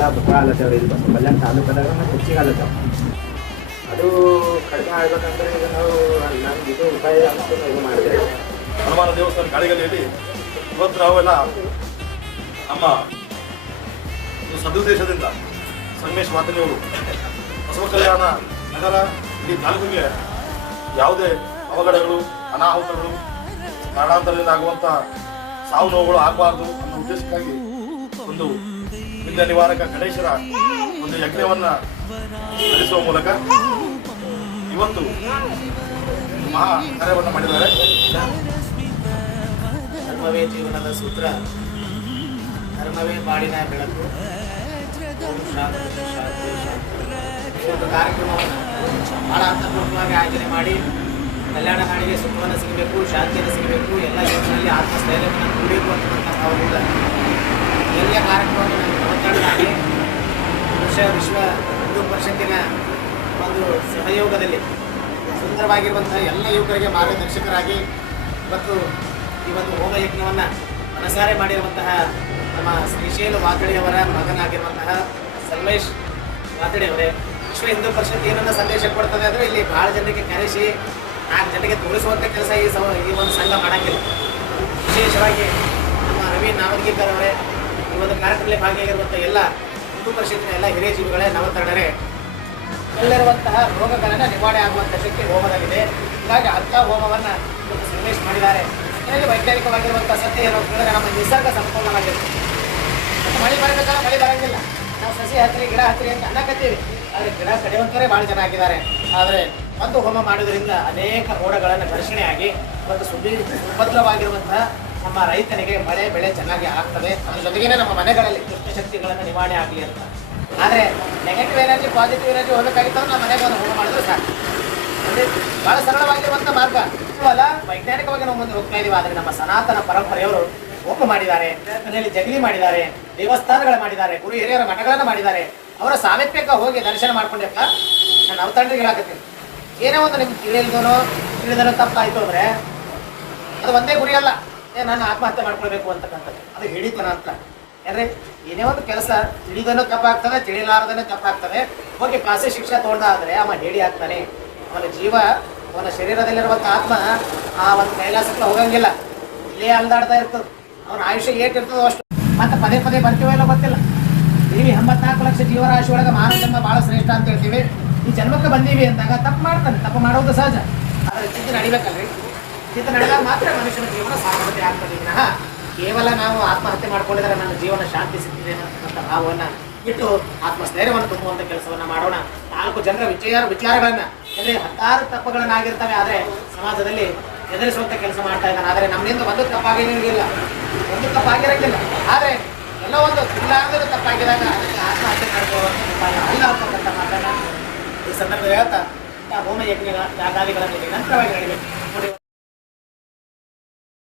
ಎಲ್ಲ ಬಹಳ ಇಲ್ಲಿ ಬಸ್ ಕಲ್ಯಾಣ ತಾಲೂಕದಾಗ ಮತ್ತು ಹೆಚ್ಚಿಗೆ ಅದು ಕಡಿಮೆ ಆಗ್ಬೇಕಂದ್ರೆ ಈಗ ನಾವು ನಮ್ಗೆ ಇದು ಉಪಾಯ ಇದು ಮಾಡಿದೆ ಹನುಮಾನ ದೇವಸ್ಥಾನ ಗಾಳಿಗಲ್ಲಿಯಲ್ಲಿ ಇವತ್ತು ನಾವೆಲ್ಲ ನಮ್ಮ ಸದುದ್ದೇಶದಿಂದ ಸಂಗಮೇಶ್ ಮಾತನಿಯವರು ಬಸವ ಕಲ್ಯಾಣ ನಗರ, ಇಡೀ ತಾಲೂಕಿಗೆ ಯಾವುದೇ ಅವಘಡಗಳು, ಅನಾಹುತಗಳು, ಕಾರಣಾಂತರದಿಂದ ಆಗುವಂಥ ಸಾವು ನೋವುಗಳು ಆಗಬಾರ್ದು ಅನ್ನೋ ಉದ್ದೇಶಕ್ಕಾಗಿ ಒಂದು ವಿಘ್ನ ನಿವಾರಕ ಗಣೇಶರ ಒಂದು ಯಜ್ಞವನ್ನ ನಡೆಸುವ ಮೂಲಕ ಇವತ್ತು ಮಹಾ ಕಾರ್ಯವನ್ನು ಮಾಡಿದ್ದಾರೆ. ಧರ್ಮವೇ ಜೀವನದ ಸೂತ್ರ. ಧರ್ಮವೇ ಬಾಳಿನ ಬೆಳಕು. ಕಾರ್ಯಕ್ರಮವನ್ನು ಬಹಳ ಆಯೋಜನೆ ಮಾಡಿ ಕಲ್ಯಾಣ ನಾಡಿಗೆ ಸುಖವನ್ನು ಸಿಗಬೇಕು, ಶಾಂತಿಯನ್ನು ಸಿಗಬೇಕು, ಎಲ್ಲ ಜೀವನದಲ್ಲಿ ಆತ್ಮಸ್ಥೈರ್ಯವನ್ನು ಕೂಡಿರುವಂತಹ ಅವರಿಂದ ಎಲ್ಲಿಯ ಕಾರ್ಯಕ್ರಮವನ್ನು ಮಾತಾಡಿದಾಗ ವಿಶ್ವ ವಿಶ್ವ ಹಿಂದೂ ಪರಿಷತ್ತಿನ ಒಂದು ಸಹಯೋಗದಲ್ಲಿ ಸುಂದರವಾಗಿರುವಂತಹ ಎಲ್ಲ ಯುವಕರಿಗೆ ಮಾರ್ಗದರ್ಶಕರಾಗಿ ಮತ್ತು ಈ ಒಂದು ಹೋಮಯಜ್ಞವನ್ನು ಮನಸಾರೆ ಮಾಡಿರುವಂತಹ ನಮ್ಮ ಶ್ರೀಶೈಲ ವಾತಡಿಯವರ ಮಗನಾಗಿರುವಂತಹ ಸರ್ವೇಶ್ ವಾತಡಿಯವರೇ ವಿಶ್ವ ಹಿಂದೂ ಪರಿಷತ್ ಏನನ್ನ ಸಂದೇಶ ಕೊಡ್ತದೆ ಅಂದರೆ ಇಲ್ಲಿ ಭಾಳ ಜನರಿಗೆ ಕರೆಸಿ, ನಾಲ್ಕು ಜನರಿಗೆ ತೋರಿಸುವಂಥ ಕೆಲಸ ಈ ಸ ಈ ಒಂದು ಸಂಘ ಮಾಡೋಂಗಿಲ್ಲ. ವಿಶೇಷವಾಗಿ ನಮ್ಮ ರವಿ ನಾವದಗೀಕರ್ ಅವರೇ ಒಂದು ಕಾರ್ಯಕ್ರಮದಲ್ಲಿ ಭಾಗಿಯಾಗಿರುವಂಥ ಎಲ್ಲ ಹಿಂದೂ ಪರಿಷತ್ತಿನ ಎಲ್ಲ ಹಿರಿಯ ಜೀವಿಗಳೇ ನವತರಣರೇ ಅಲ್ಲಿರುವಂತಹ ರೋಗಗಳನ್ನು ನಿವಾರಣೆ ಆಗುವಂಥ ಶಕ್ತಿ ಹೋಮದಲ್ಲಿದೆ. ಹೀಗಾಗಿ ಅಂಥ ಹೋಮವನ್ನು ಸಂದೇಶ ಮಾಡಿದ್ದಾರೆ. ಇದರಲ್ಲಿ ವೈಜ್ಞಾನಿಕವಾಗಿರುವಂಥ ಸತ್ಯ ಏನು ಅಂತ ಹೇಳಿದ್ರೆ ನಮ್ಮ ನಿಸರ್ಗ ಸಂಪೂರ್ಣವಾಗಿರುತ್ತೆ ಮಳೆ ಬರಬೇಕಾದ್ರೆ ಮಳೆ ಬರಂಗಿಲ್ಲ. ನಾವು ಸಸಿ ಹತ್ತಿರಿ ಗಿಡ ಹತ್ತಿರಿ ಅಂತ ಅನ್ನಕತ್ತೀವಿ. ಆದರೆ ಗಿಡ ಕಡಿಯುವಂಥವರೇ ಭಾಳ ಜನ ಆಗಿದ್ದಾರೆ. ಆದರೆ ಒಂದು ಹೋಮ ಮಾಡೋದ್ರಿಂದ ಅನೇಕ ರೋಗಗಳನ್ನು ಘರ್ಷಣೆ ಆಗಿ ಮತ್ತು ಸುದ್ದಿ ಸುಭದ್ರವಾಗಿರುವಂತಹ ನಮ್ಮ ರೈತನಿಗೆ ಮಳೆ, ಬೆಳೆ ಚೆನ್ನಾಗಿ ಆಗ್ತದೆ. ಅದ್ರ ಜೊತೆಗೇನೆ ನಮ್ಮ ಮನೆಗಳಲ್ಲಿ ದುಷ್ಟಶಕ್ತಿಗಳನ್ನು ನಿವಾರಣೆ ಆಗಲಿ ಅಂತ. ಆದರೆ ನೆಗೆಟಿವ್ ಎನರ್ಜಿ ಪಾಸಿಟಿವ್ ಎನರ್ಜಿ ಹೋಗಬೇಕಾಗಿತ್ತು ನಮ್ಮ ಮನೆಗೆ ಒಂದು ಹೋಮ ಮಾಡಿದ್ರೆ ಸಾಕು. ಬಹಳ ಸರಳವಾಗಿರುವಂಥ ಮಾರ್ಗ. ಅಲ್ಲ, ವೈಜ್ಞಾನಿಕವಾಗಿ ನಾವು ಮುಂದೆ ಹೋಗ್ತಾ ಇದೀವಿ. ಆದರೆ ನಮ್ಮ ಸನಾತನ ಪರಂಪರೆಯವರು ಹೋಮ ಮಾಡಿದ್ದಾರೆ, ಮನೆಯಲ್ಲಿ ಜಗಲಿ ಮಾಡಿದ್ದಾರೆ, ದೇವಸ್ಥಾನಗಳು ಮಾಡಿದ್ದಾರೆ, ಗುರು ಹಿರಿಯರ ಮಠಗಳನ್ನು ಮಾಡಿದ್ದಾರೆ. ಅವರ ಸಾಮೀಪ್ಯಕ್ಕೆ ಹೋಗಿ ದರ್ಶನ ಮಾಡ್ಕೊಂಡಪ್ಪ ನಾನು ಅವತಂಡ್ರಿಗೆ ಹೇಳಾಕತ್ತೀನಿ. ಏನೋ ಒಂದು ನಿಮ್ಗೆ ತಿಳಿಲ್ದನೋ, ತಿಳಿದನೋ ತಪ್ಪಾಯ್ತು ಅಂದರೆ ಅದು ಒಂದೇ ಗುರಿ ಅಲ್ಲ. ಏ, ನಾನು ಆತ್ಮಹತ್ಯೆ ಮಾಡ್ಕೊಳ್ಬೇಕು ಅಂತಕ್ಕಂಥದ್ದು. ಅದು ಹಿಡಿತನ ಅಂತ. ಯಾಕಂದ್ರೆ ಏನೇ ಒಂದು ಕೆಲಸ, ತಿಳಿದನೂ ತಪ್ಪಾಗ್ತದೆ, ತಿಳಿಲಾರ್ದನೂ ತಪ್ಪಾಗ್ತದೆ. ಹೋಗಿ ಪಾಸೆ ಶಿಕ್ಷೆ ತೊಗೊಂಡಾದ್ರೆ ಅವ ಹೇಳಿ ಆಗ್ತಾನೆ ಅವನ ಜೀವ, ಅವನ ಶರೀರದಲ್ಲಿರುವಂಥ ಆತ್ಮ ಆ ಒಂದು ಕೈಲಾಸಕ್ಕೆ ಹೋಗಂಗಿಲ್ಲ. ಇಲ್ಲೇ ಅಲ್ದಾಡ್ತಾ ಇರ್ತದೆ. ಅವನ ಆಯುಷ್ಯ ಏಟಿರ್ತದೋ ಅಷ್ಟು. ಮತ್ತೆ ಪದೇ ಪದೇ ಬರ್ತೀವೋ ಇಲ್ಲೋ ಗೊತ್ತಿಲ್ಲ. ಇಲ್ಲಿ ಎಂಬತ್ನಾಲ್ಕು ಲಕ್ಷ ಜೀವರಾಶಿ ಒಳಗೆ ಮಾನವ ಜನ್ಮ ಭಾಳ ಶ್ರೇಷ್ಠ ಅಂತ ಹೇಳ್ತೀವಿ. ಈ ಜನ್ಮಕ್ಕೆ ಬಂದೀವಿ ಅಂದಾಗ ತಪ್ಪು ಮಾಡ್ತಾನೆ. ತಪ್ಪು ಮಾಡೋದು ಸಹಜ. ಆದರೆ ಚಿಂತೆ ನಡಿಬೇಕಲ್ರಿ? ಚಿಂತೆ ನಡೆದಾಗ ಮಾತ್ರ ಮನುಷ್ಯನ ಜೀವನ ಸಾರ್ಥಕತೆ ಆಗ್ತದೆ. ವಿನಃ ಕೇವಲ ನಾವು ಆತ್ಮಹತ್ಯೆ ಮಾಡ್ಕೊಂಡಿದ್ರೆ ನನ್ನ ಜೀವನ ಶಾಂತಿ ಸಿಗ್ತಿದೆ ಅನ್ನತಕ್ಕಂಥ ಭಾವವನ್ನು ಇಟ್ಟು ಆತ್ಮಸ್ಥೈರ್ಯವನ್ನು ತುಂಬುವಂಥ ಕೆಲಸವನ್ನು ಮಾಡೋಣ. ನಾಲ್ಕು ಜನರ ವಿಚಾರ ವಿಚಾರಗಳನ್ನು, ಅಂದರೆ ಹತ್ತಾರು ತಪ್ಪುಗಳನ್ನಾಗಿರ್ತವೆ, ಆದರೆ ಸಮಾಜದಲ್ಲಿ ಎದುರಿಸುವಂಥ ಕೆಲಸ ಮಾಡ್ತಾ ಇದ್ದಾನೆ. ಆದರೆ ನಮ್ಮಿಂದ ಒಂದು ತಪ್ಪಾಗಿರೋಂಗಿಲ್ಲ ಒಂದು ತಪ್ಪಾಗಿರಕ್ಕಿಲ್ಲ. ಆದರೆ ಎಲ್ಲ ಒಂದು ಇಲ್ಲ ಅಂದ್ರೆ ತಪ್ಪಾಗಿದಾಗ ಆತ್ಮಹತ್ಯೆ ಮಾಡ್ಕೊಳ್ಳುವಂಥ ಅಲ್ಲ ಮಾತನ್ನ ಈ ಸಂದರ್ಭದಲ್ಲಿ ಹೇಳ್ತಾ ಹೋಮ ಯಜ್ಞ ಯಾಗಾದಿಗಳನ್ನು ನಿರಂತರವಾಗಿ ನಡೀಬೇಕು. ನೋಡಿ.